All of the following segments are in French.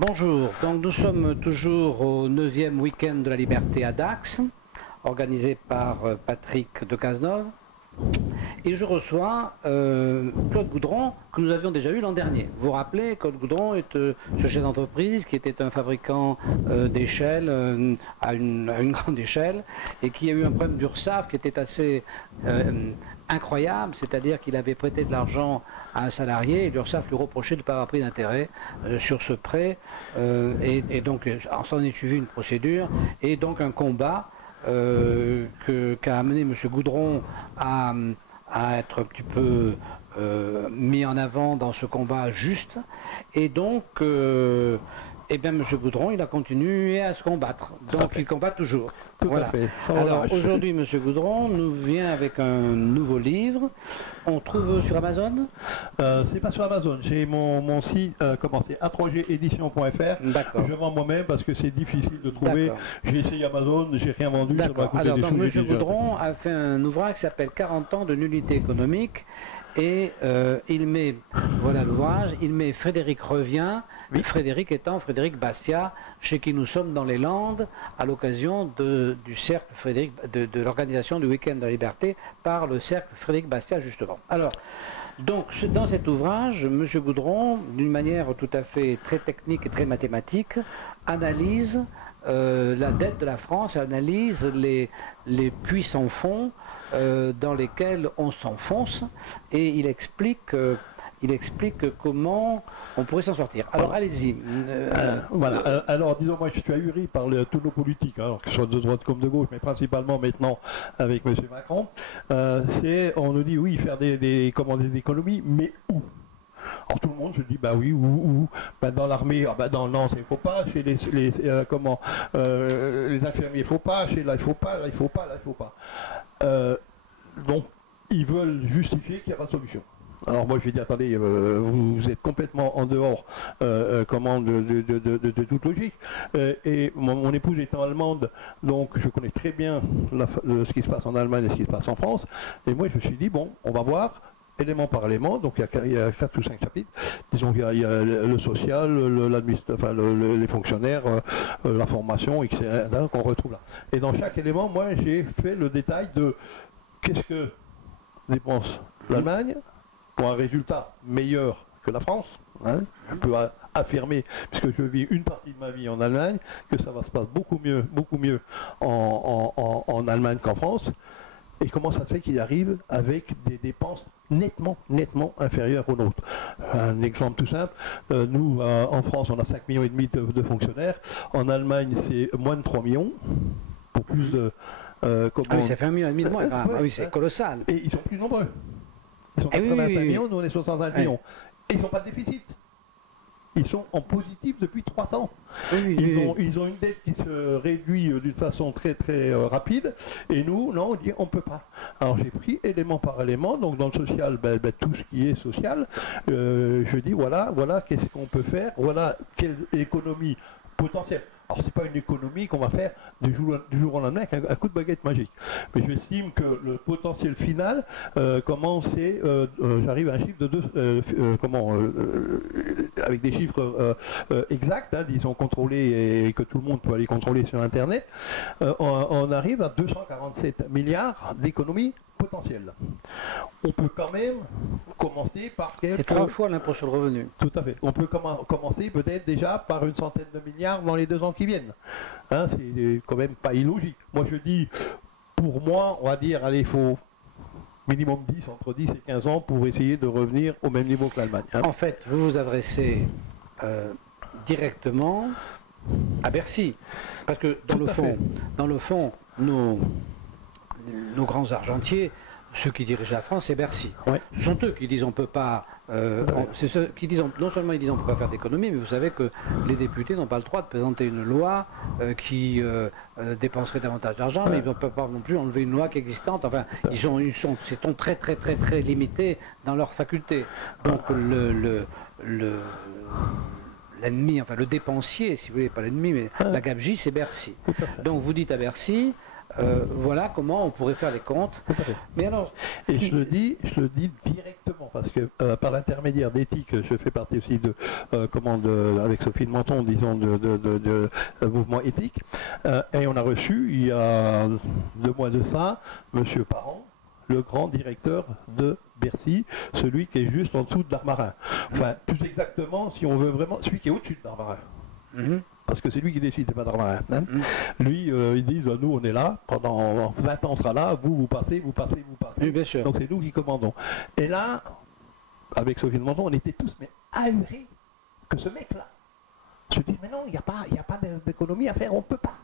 Bonjour, donc nous sommes toujours au 9e week-end de la liberté à Dax, organisé par Patrick de Cazeneuve. Et je reçois Claude Goudron, que nous avions déjà eu l'an dernier. Vous vous rappelez, Claude Goudron est ce chef d'entreprise qui était un fabricant d'échelles à une grande échelle et qui a eu un problème d'URSSAF qui était assez incroyable, c'est-à-dire qu'il avait prêté de l'argent à un salarié et l'URSSAF lui reprochait de ne pas avoir pris d'intérêt sur ce prêt. Et donc, en s'en est suivi une procédure et donc un combat qu'a amené M. Goudron à être un petit peu mis en avant dans ce combat juste. Et donc, eh bien, M. Goudron, il a continué à se combattre. Donc, il combat toujours. Tout voilà. à fait. Alors, aujourd'hui, M. Goudron nous vient avec un nouveau livre. On trouve sur Amazon? C'est pas sur Amazon. J'ai mon site, c'est introjetédition.fr. D'accord. Je vends moi-même parce que c'est difficile de trouver. J'ai essayé Amazon, j'ai rien vendu. D'accord. Alors, donc, M. Goudron a fait un ouvrage qui s'appelle 40 ans de nullité économique. Et il met, voilà l'ouvrage, il met Frédéric Revient, oui. Frédéric étant Frédéric Bastiat, chez qui nous sommes dans les Landes, à l'occasion du cercle Frédéric, de l'organisation du Week-end de la Liberté par le cercle Frédéric Bastiat, justement. Alors, donc, dans cet ouvrage, M. Goudron, d'une manière tout à fait très technique et très mathématique, analyse la dette de la France, analyse les puits sans fond dans lesquels on s'enfonce, et il explique comment on pourrait s'en sortir. Alors allez-y. Voilà. Alors disons, moi je suis ahuri par tous nos politiques, alors que ce soit de droite comme de gauche, mais principalement maintenant avec M. Macron. On nous dit oui, faire des économies, mais où? Alors tout le monde se dit bah oui, où bah, dans l'armée, non, il faut pas, chez les infirmiers il faut pas, chez là il faut pas, là il faut pas, là il faut pas. Donc ils veulent justifier qu'il n'y a pas de solution. Alors moi je vais dire attendez, vous êtes complètement en dehors de toute logique. Et mon épouse étant allemande, donc je connais très bien ce qui se passe en Allemagne et ce qui se passe en France. Et moi je me suis dit bon, on va voir élément par élément, donc il y a 4 ou 5 chapitres. Disons qu'il y a le social, les fonctionnaires, la formation, etc. qu'on retrouve là. Et dans chaque élément, moi j'ai fait le détail de qu'est-ce que dépense l'Allemagne pour un résultat meilleur que la France. Hein. Je peux affirmer, puisque je vis une partie de ma vie en Allemagne, que ça va se passer beaucoup mieux en Allemagne qu'en France. Et comment ça se fait qu'il arrive avec des dépenses nettement inférieures aux nôtres. Un exemple tout simple, nous en France on a 5,5 millions de fonctionnaires, en Allemagne c'est moins de 3 millions, pour plus de... oui, ça fait 1,5 million de moins, oui, c'est colossal. Et ils sont plus nombreux. Ils sont 85 millions, nous on est 65 millions. Et ils n'ont pas de déficit. Ils sont en positif depuis 3 ans. Ils ont une dette qui se réduit d'une façon très rapide. Et nous, non, on dit on ne peut pas. Alors j'ai pris élément par élément. Donc dans le social, tout ce qui est social, je dis voilà qu'est-ce qu'on peut faire. Voilà quelle économie potentielle. Alors c'est pas une économie qu'on va faire du jour au lendemain avec un coup de baguette magique. Mais j'estime que le potentiel final, j'arrive à un chiffre de 2, avec des chiffres exacts, hein, disons contrôlés et que tout le monde peut aller contrôler sur Internet, on arrive à 247 milliards d'économies potentielles. On peut quand même commencer par quelques... C'est 3 fois l'impôt sur le revenu. Tout à fait. On peut commencer peut-être déjà par une centaine de milliards dans les 2 ans qui viennent. Hein, c'est quand même pas illogique. Moi je dis, pour moi, on va dire, allez, il faut minimum entre 10 et 15 ans pour essayer de revenir au même niveau que l'Allemagne. Hein. En fait, vous vous adressez directement à Bercy. Parce que dans le fond, nos grands argentiers, ceux qui dirigent la France, c'est Bercy. Ouais. Ce sont eux qui disent on peut pas. C'est ceux qui disent non seulement ils disent on peut pas faire d'économie, mais vous savez que les députés n'ont pas le droit de présenter une loi qui dépenserait davantage d'argent, mais ils ne peuvent pas non plus enlever une loi qui est existante. Enfin, ils sont très limités dans leurs facultés. Donc l'ennemi, enfin le dépensier, si vous voulez, pas l'ennemi, mais la gabegie, c'est Bercy. Donc vous dites à Bercy, Voilà comment on pourrait faire les comptes. Mais alors, et je le dis directement, parce que par l'intermédiaire d'éthique, je fais partie aussi avec Sophie de Menton, disons, de mouvement éthique, et on a reçu, il y a 2 mois de ça, Monsieur Parent, le grand directeur de Bercy, celui qui est juste en dessous de l'Armarin. Enfin, plus exactement, si on veut vraiment, celui qui est au-dessus de l'Armarin. Parce que c'est lui qui décide, c'est pas Darmanin. Hein. Lui, ils disent, nous on est là, pendant 20 ans on sera là, vous passez. Oui, bien sûr. Donc c'est nous qui commandons. Et là, avec Sophie de Menton, on était tous mais ahuris que ce mec-là se dit, mais non, il n'y a pas d'économie à faire, on ne peut pas.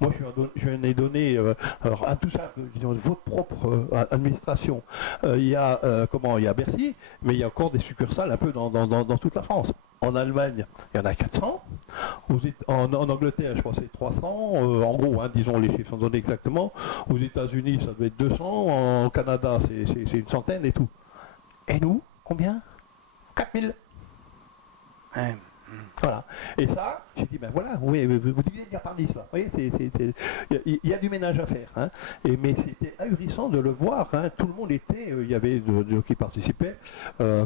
Moi, je lui en ai donné, alors, un tout simple, disons, votre propre administration. Il y a Bercy, mais il y a encore des succursales un peu dans toute la France. En Allemagne, il y en a 400. En Angleterre, je crois que c'est 300. En gros, hein, disons, les chiffres sont donnés exactement. Aux États-Unis, ça doit être 200. En Canada, c'est une centaine et tout. Et nous, combien 4000. Ouais. Voilà. Et ça, j'ai dit, ben voilà, vous divisez bien par 10 là. Vous voyez, il y a du ménage à faire. Hein. Mais c'était ahurissant de le voir. Hein. Tout le monde était, il y avait qui participaient, des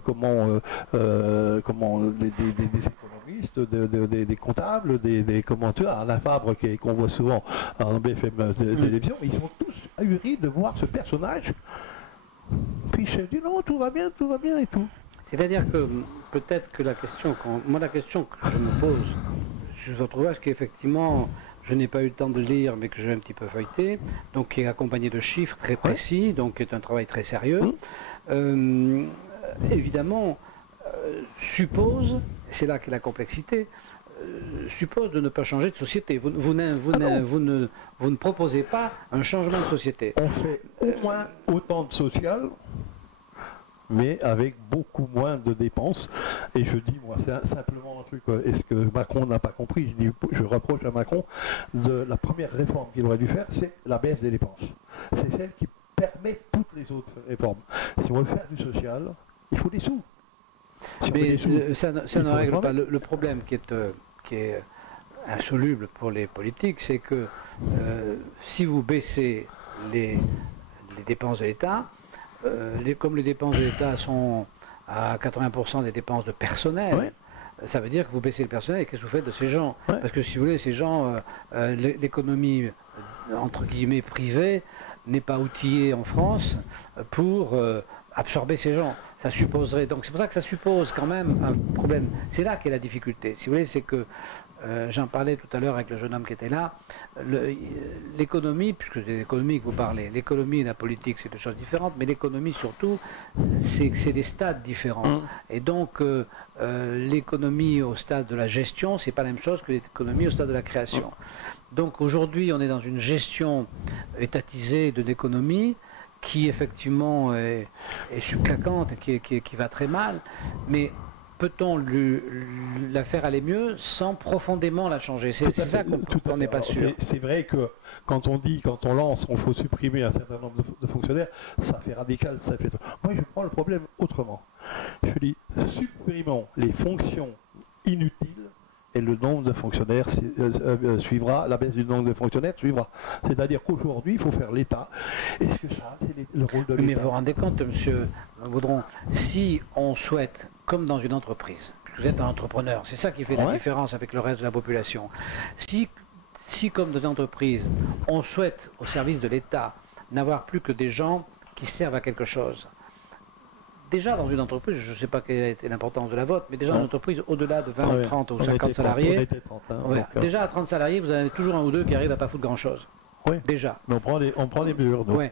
économistes, des comptables, des commentateurs, Alain Fabre qu'on voit souvent en BFM télévision. Ils sont tous ahuris de voir ce personnage. Puis je dis, non, tout va bien et tout. C'est-à-dire que peut-être que la question que je me pose, je vous retrouve, est-ce qu'effectivement, je n'ai pas eu le temps de lire, mais que j'ai un petit peu feuilleté, donc qui est accompagné de chiffres très précis, donc qui est un travail très sérieux, évidemment, suppose, c'est là qu'est la complexité, suppose de ne pas changer de société. Vous ne proposez pas un changement de société. On fait au moins autant de social, mais avec beaucoup moins de dépenses. Et je dis, moi, c'est simplement un truc, est-ce que Macron n'a pas compris? Je reproche à Macron de la première réforme qu'il aurait dû faire, c'est la baisse des dépenses. C'est celle qui permet toutes les autres réformes. Si on veut faire du social, il faut des sous. Mais ça ne règle pas le problème qui est insoluble pour les politiques, c'est que si vous baissez les dépenses de l'État, comme les dépenses de l'État sont à 80% des dépenses de personnel, ça veut dire que vous baissez le personnel et qu'est-ce que vous faites de ces gens? Parce que si vous voulez, ces gens, l'économie, entre guillemets, privée, n'est pas outillée en France pour absorber ces gens. Ça supposerait, donc c'est pour ça que ça suppose quand même un problème. C'est là qu'est la difficulté. Si vous voulez, c'est que j'en parlais tout à l'heure avec le jeune homme qui était là. L'économie, puisque c'est l'économie que vous parlez, l'économie et la politique, c'est deux choses différentes, mais l'économie surtout, c'est des stades différents. Et donc, l'économie au stade de la gestion, c'est pas la même chose que l'économie au stade de la création. Donc aujourd'hui, on est dans une gestion étatisée de l'économie qui effectivement est subclaquante, qui va très mal, mais peut-on la faire aller mieux sans profondément la changer? C'est ça qu'on n'est pas sûr. C'est vrai que quand on lance, on faut supprimer un certain nombre de fonctionnaires, ça fait radical, ça fait... Moi, je prends le problème autrement. Je dis, supprimons les fonctions inutiles et le nombre de fonctionnaires suivra, la baisse du nombre de fonctionnaires suivra. C'est-à-dire qu'aujourd'hui, il faut faire l'État. Est-ce que ça, c'est le rôle de l'État? Mais vous vous rendez compte, M. Gaudron, si on souhaite, comme dans une entreprise, vous êtes un entrepreneur, c'est ça qui fait la différence avec le reste de la population. Si comme dans une entreprise, on souhaite, au service de l'État, n'avoir plus que des gens qui servent à quelque chose, déjà dans une entreprise, je ne sais pas quelle a été l'importance de la vôtre, mais déjà dans une entreprise au-delà de 20, 30 ou 50 salariés, déjà à 30 salariés, vous avez toujours un ou deux qui arrivent à pas foutre grand-chose. Déjà. Mais on prend des mesures. Ben,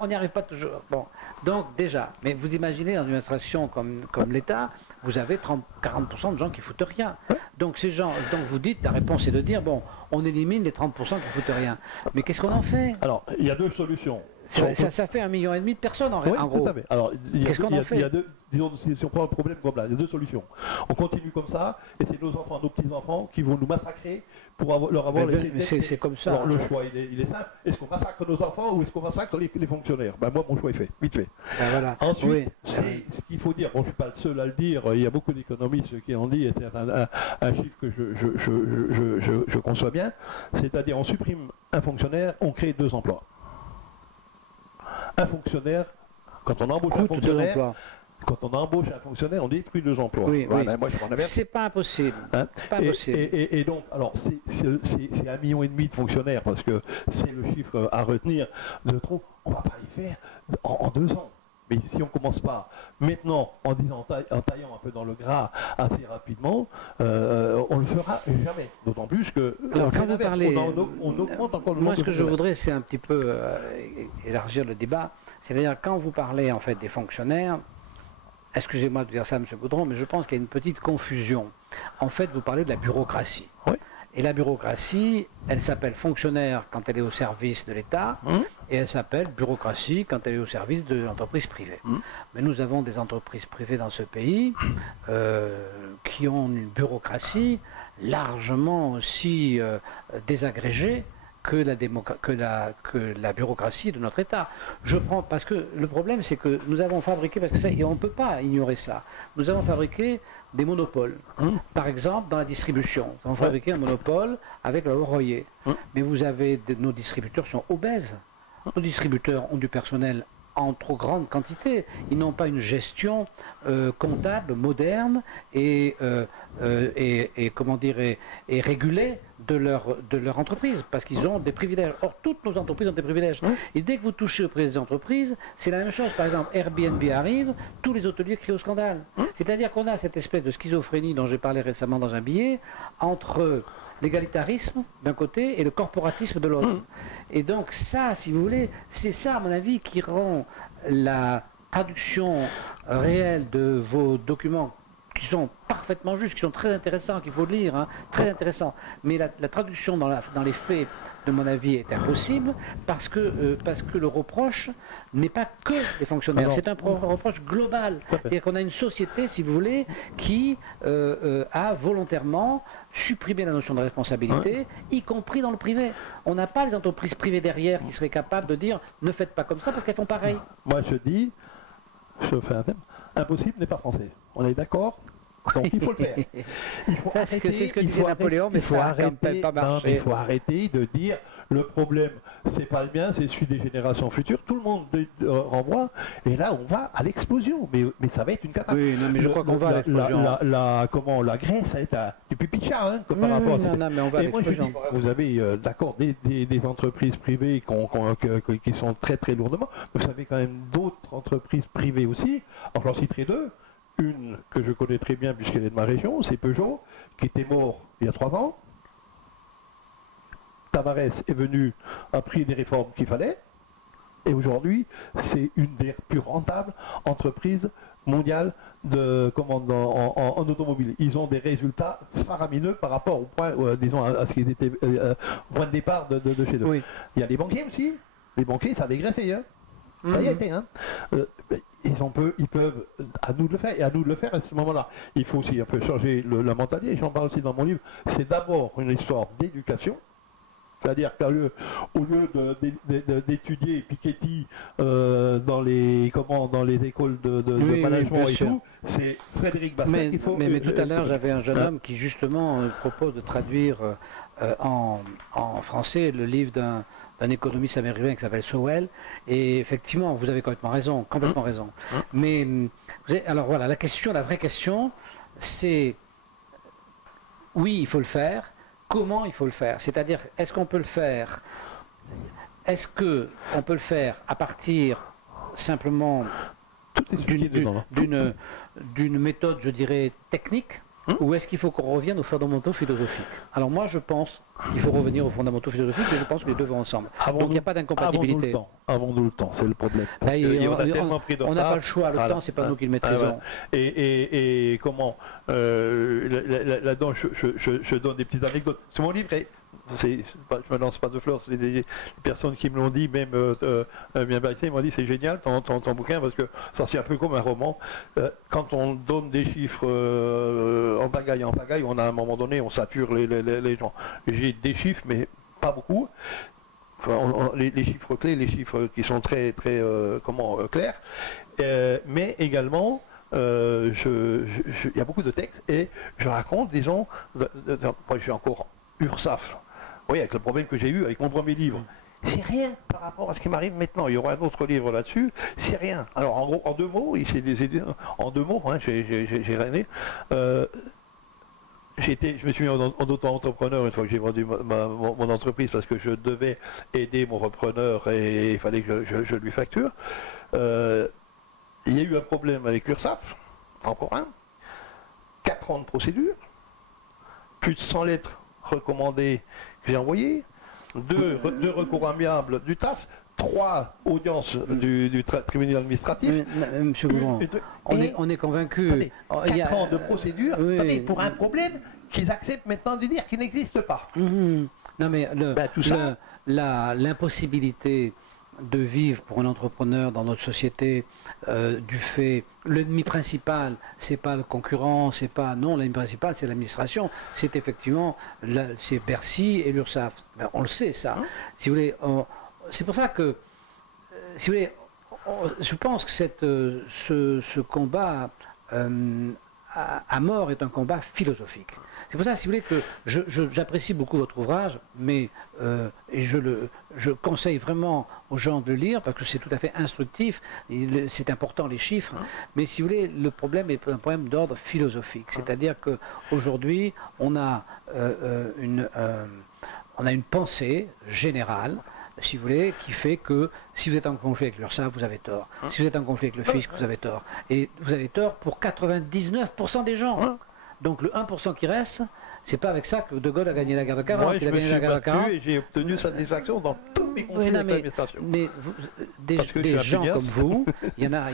on n'y arrive pas toujours. Bon. Donc déjà, mais vous imaginez dans une administration comme l'État, vous avez 40% de gens qui foutent rien. Donc ces gens, donc vous dites, la réponse est de dire, bon, on élimine les 30% qui foutent rien. Mais qu'est-ce qu'on en fait? Alors, il y a deux solutions. Ça fait 1,5 million de personnes en Oui, gros. tout à fait. Alors, Qu'est-ce qu'on en fait? Il y a deux, disons, si on prend le problème comme là, il y a deux solutions. On continue comme ça, et c'est nos enfants, nos petits-enfants qui vont nous massacrer pour leur avoir laissé. C'est comme ça. Alors le choix, il est simple. Est-ce qu'on massacre nos enfants ou est-ce qu'on massacre les fonctionnaires? Ben, moi, mon choix est fait, vite fait. Ben voilà. Ensuite, ce qu'il faut dire, bon, je ne suis pas le seul à le dire, il y a beaucoup d'économistes qui ont dit, et c'est un chiffre que je conçois bien, c'est-à-dire on supprime un fonctionnaire, on crée 2 emplois. Un fonctionnaire, quand on embauche un fonctionnaire, on détruit 2 emplois. Oui, voilà, moi, c'est pas impossible. Hein, pas impossible. Et donc, alors, c'est 1,5 million de fonctionnaires, parce que c'est le chiffre à retenir de trop. On ne va pas y faire en 2 ans. Mais si on ne commence pas maintenant en taillant un peu dans le gras assez rapidement, on ne le fera jamais. D'autant plus que alors, quand vous parlez, on augmente encore le nombre. Moi, ce que je voudrais, c'est un petit peu élargir le débat. C'est-à-dire, quand vous parlez en fait des fonctionnaires, excusez-moi de dire ça, M. Goudron, mais je pense qu'il y a une petite confusion. En fait, vous parlez de la bureaucratie. Oui. Et la bureaucratie, elle s'appelle fonctionnaire quand elle est au service de l'État, et elle s'appelle bureaucratie quand elle est au service de l'entreprise privée. Mais nous avons des entreprises privées dans ce pays qui ont une bureaucratie largement aussi désagrégée que la bureaucratie de notre État. Je prends, parce que le problème, c'est que nous avons fabriqué, parce que ça, et on ne peut pas ignorer ça, nous avons fabriqué des monopoles. Par exemple, dans la distribution, nous avons fabriqué un monopole avec le Royer. Mais vous avez, nos distributeurs sont obèses. Nos distributeurs ont du personnel en trop grande quantité. Ils n'ont pas une gestion comptable moderne et comment dire, et régulée de leur entreprise, parce qu'ils ont des privilèges. Or, toutes nos entreprises ont des privilèges. Et dès que vous touchez au prix des entreprises, c'est la même chose. Par exemple, Airbnb arrive, tous les hôteliers crient au scandale. C'est-à-dire qu'on a cette espèce de schizophrénie dont j'ai parlé récemment dans un billet, entre l'égalitarisme d'un côté et le corporatisme de l'autre. Et donc ça, si vous voulez, c'est ça, à mon avis, qui rend la traduction réelle de vos documents, qui sont parfaitement justes, qui sont très intéressants, qu'il faut lire, hein, très intéressants. Mais la traduction dans les faits, de mon avis, est impossible, parce que le reproche n'est pas que les fonctionnaires, c'est un reproche global. C'est-à-dire qu'on a une société, si vous voulez, qui a volontairement supprimé la notion de responsabilité, y compris dans le privé. On n'a pas les entreprises privées derrière qui seraient capables de dire « ne faites pas comme ça » parce qu'elles font pareil. Moi je dis, je fais un thème, impossible n'est pas français. On est d'accord? Donc il faut le faire. C'est ce que disait Napoléon, mais ça n'a quand même pas marché. Il faut arrêter de dire le problème, c'est pas le mien, c'est celui des générations futures. Tout le monde renvoie, et là on va à l'explosion. Mais ça va être une catastrophe. Oui, non, mais je crois qu'on va à l'explosion. La Grèce, ça va être du pipi de chat, hein, par rapport à non, mais on va à l'explosion. Vous avez, d'accord, des entreprises privées qui sont très très lourdement, mais vous avez quand même d'autres entreprises privées aussi. Alors j'en citerai 2. Une que je connais très bien puisqu'elle est de ma région, c'est Peugeot, qui était mort il y a 3 ans. Tavares est venu, a pris les réformes qu'il fallait, et aujourd'hui, c'est une des plus rentables entreprises mondiales en automobile. Ils ont des résultats faramineux par rapport au point, disons, à ce qui était point de départ de chez eux. Oui. Il y a les banquiers aussi. Les banquiers, ça a dégraissé, hein. Ça y a été, hein. Ils peuvent, à nous de le faire, et à nous de le faire à ce moment-là. Il faut aussi un peu changer la mentalité, j'en parle aussi dans mon livre, c'est d'abord une histoire d'éducation, c'est-à-dire qu'au lieu d'étudier Piketty dans les écoles de management et tout, c'est Frédéric Bastiat qu'il faut... Mais tout à l'heure, j'avais un jeune homme qui justement propose de traduire en français le livre d'un économiste américain qui s'appelle Sowell, et effectivement, vous avez complètement raison. Mais, alors voilà, la vraie question, c'est, oui, il faut le faire, comment il faut le faire? C'est-à-dire, est-ce qu'on peut le faire à partir simplement d'une méthode, je dirais, technique, ou est-ce qu'il faut qu'on revienne aux fondamentaux philosophiques? Alors moi je pense qu'il faut revenir aux fondamentaux philosophiques, mais je pense que les deux vont ensemble. Donc il n'y a pas d'incompatibilité. Avons-nous le temps, c'est le problème. Là, on n'a pas le choix, le temps c'est pas nous qui le maîtrisons. Et comment là-dedans je donne des petites anecdotes. Mon livre est me lance pas de fleurs, c'est des personnes qui me l'ont dit, même bien bâti, ils m'ont dit c'est génial ton bouquin, parce que ça c'est un peu comme un roman. Quand on donne des chiffres en pagaille, on a à un moment donné, on sature les gens. J'ai des chiffres, mais pas beaucoup. Enfin, les chiffres clés, les chiffres qui sont très clairs, mais également il y a beaucoup de textes et je raconte, disons, moi je suis encore URSAF, oui, avec le problème que j'ai eu avec mon premier livre. C'est rien par rapport à ce qui m'arrive maintenant. Il y aura un autre livre là-dessus, c'est rien. Alors en gros, en deux mots, hein, j'ai rêvé. Je me suis mis en auto-entrepreneur une fois que j'ai vendu mon entreprise parce que je devais aider mon repreneur et il fallait que je lui facture. Il y a eu un problème avec l'URSSAF, encore un, 4 ans de procédure, plus de 100 lettres recommandées que j'ai envoyées, 2 recours amiables du TAS, 3 audiences du tribunal administratif. Monsieur Goudron, on est convaincu. 4 ans de procédure pour un problème qu'ils acceptent maintenant de dire qu'il n'existe pas. Non mais l'impossibilité de vivre pour un entrepreneur dans notre société du fait, l'ennemi principal c'est pas le concurrent, c'est pas, non, l'ennemi principal c'est l'administration, c'est effectivement c'est Bercy et l'URSSAF. On le sait ça. Si vous voulez, c'est pour ça que, si vous voulez, je pense que ce combat à mort est un combat philosophique. C'est pour ça, si vous voulez, que j'apprécie beaucoup votre ouvrage, mais et je conseille vraiment aux gens de le lire parce que c'est tout à fait instructif. C'est important les chiffres, mais si vous voulez, le problème est un problème d'ordre philosophique. C'est-à-dire qu'aujourd'hui, on a une pensée générale, si vous voulez, qui fait que si vous êtes en conflit avec l'URSSAF, vous avez tort. Si vous êtes en conflit avec le fisc, vous avez tort. Et vous avez tort pour 99% des gens. Donc le 1% qui reste, c'est pas avec ça que De Gaulle a gagné la guerre de 40. Moi, je me suis battu et j'ai obtenu satisfaction dans tous mes conflits avec l'administration. Mais des gens comme vous, il y en a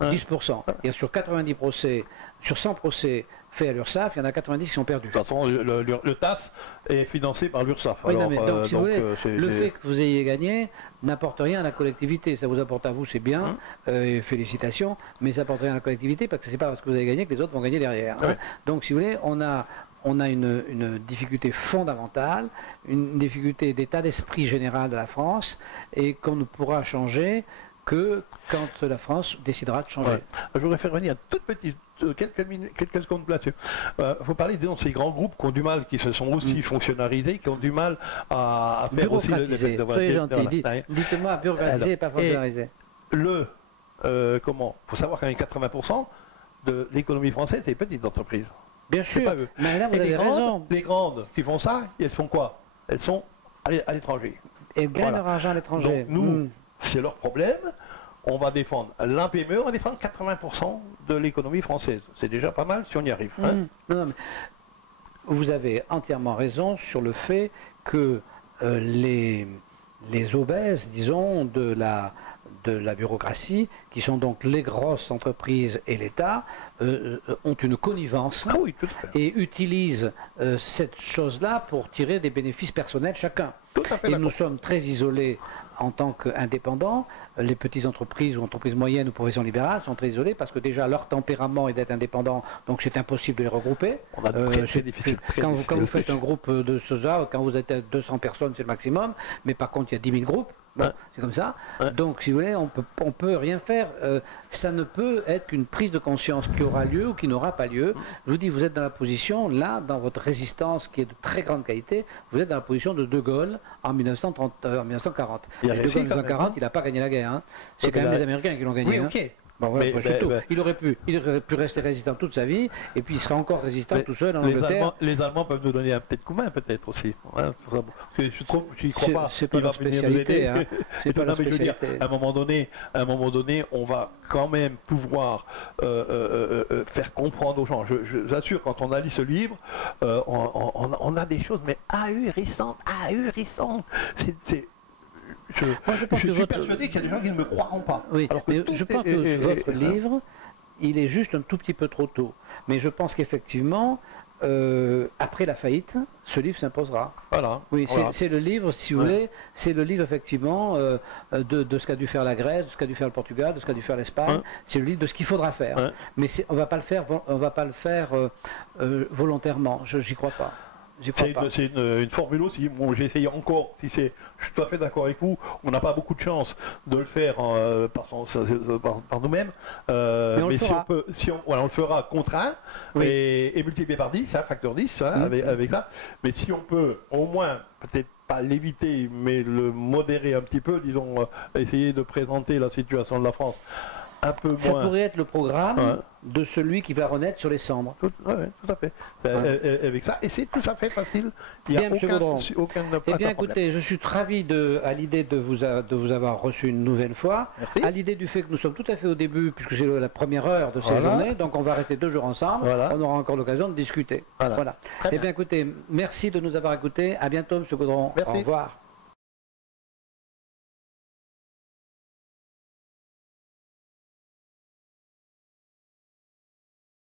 10%. Il y a sur 90 procès, sur 100 procès faits à l'URSSAF, il y en a 90 qui sont perdus. De toute façon, le TAS est financé par l'URSSAF. Oui, donc, si vous voulez, le fait que vous ayez gagné n'apporte rien à la collectivité. Ça vous apporte à vous, c'est bien, félicitations, mais ça n'apporte rien à la collectivité parce que c'est pas parce que vous avez gagné que les autres vont gagner derrière. Donc, si vous voulez, on a une difficulté fondamentale, une difficulté d'état d'esprit général de la France et qu'on ne pourra changer que quand la France décidera de changer. Je voudrais faire venir toute petite quelques secondes là-dessus. Il faut parler de ces grands groupes qui ont du mal, qui se sont aussi fonctionnalisés, qui ont du mal à faire aussi très gentil. Dites-moi bureaucratisé et pas fonctionnalisé. Comment faut savoir qu'avec 80% de l'économie française, c'est les petites entreprises. Bien sûr. Mais là, vous avez raison. Les grandes qui font ça, elles font quoi? Elles sont à l'étranger. Elles gagnent leur argent à l'étranger. Donc nous, c'est leur problème. On va défendre l'IMPME, on va défendre 80% de l'économie française. C'est déjà pas mal si on y arrive. Non, mais vous avez entièrement raison sur le fait que les obèses, disons, de la bureaucratie, qui sont donc les grosses entreprises et l'État, ont une connivence et utilisent cette chose-là pour tirer des bénéfices personnels chacun. Et nous sommes très isolés en tant qu'indépendants. Les petites entreprises ou entreprises moyennes ou professions libérales sont très isolées parce que déjà leur tempérament est d'être indépendant, donc c'est impossible de les regrouper. C'est difficile. Quand vous faites un groupe de ceux-là, quand vous êtes 200 personnes, c'est le maximum, mais par contre il y a 10 000 groupes. Bon, c'est comme ça. Donc, si vous voulez, on peut rien faire. Ça ne peut être qu'une prise de conscience qui aura lieu ou qui n'aura pas lieu. Je vous dis, vous êtes dans la position, là, dans votre résistance qui est de très grande qualité, vous êtes dans la position de De Gaulle en 1940. De Gaulle en 1940, il n'a pas gagné la guerre. Hein. C'est quand même les Américains qui l'ont gagné. Oui, Bon, voilà, il aurait pu rester résistant toute sa vie, et puis il serait encore résistant tout seul en Angleterre. Les Allemands peuvent nous donner un petit coup de main, peut-être aussi. Hein, je n'y crois pas. C'est pas leur spécialité. Hein. C'est pas leur spécialité. À un moment donné, on va quand même pouvoir faire comprendre aux gens. Je vous assure, quand on a lu ce livre, on a des choses, mais ahurissantes. Je suis persuadé qu'il y a des gens qui ne me croiront pas. Oui, mais je pense que votre livre, il est juste un tout petit peu trop tôt. Mais je pense qu'effectivement, après la faillite, ce livre s'imposera. Voilà. Oui, Voilà. c'est le livre, si vous voulez, c'est le livre effectivement de ce qu'a dû faire la Grèce, de ce qu'a dû faire le Portugal, de ce qu'a dû faire l'Espagne. C'est le livre de ce qu'il faudra faire. Mais on va pas le faire volontairement. J'y crois pas. C'est une formule aussi. Bon, j'ai essayé encore. Je suis tout à fait d'accord avec vous. On n'a pas beaucoup de chance de le faire par nous-mêmes. Mais si on le fera contraint et multiplié par 10, facteur 10, avec ça. Mais si on peut au moins, peut-être pas l'éviter, mais le modérer un petit peu, disons, essayer de présenter la situation de la France un peu moins. Ça pourrait être le programme de celui qui va renaître sur les cendres. Tout à fait. Avec ça, et c'est tout à fait facile. Il n'y a aucun Eh bien, écoutez, je suis ravi à l'idée de vous avoir reçu une nouvelle fois. Merci. À l'idée du fait que nous sommes tout à fait au début, puisque c'est la première heure de cette journée, donc on va rester 2 jours ensemble. On aura encore l'occasion de discuter. Voilà. Eh bien, écoutez, merci de nous avoir écoutés. À bientôt, M. Gaudron. Merci. Au revoir.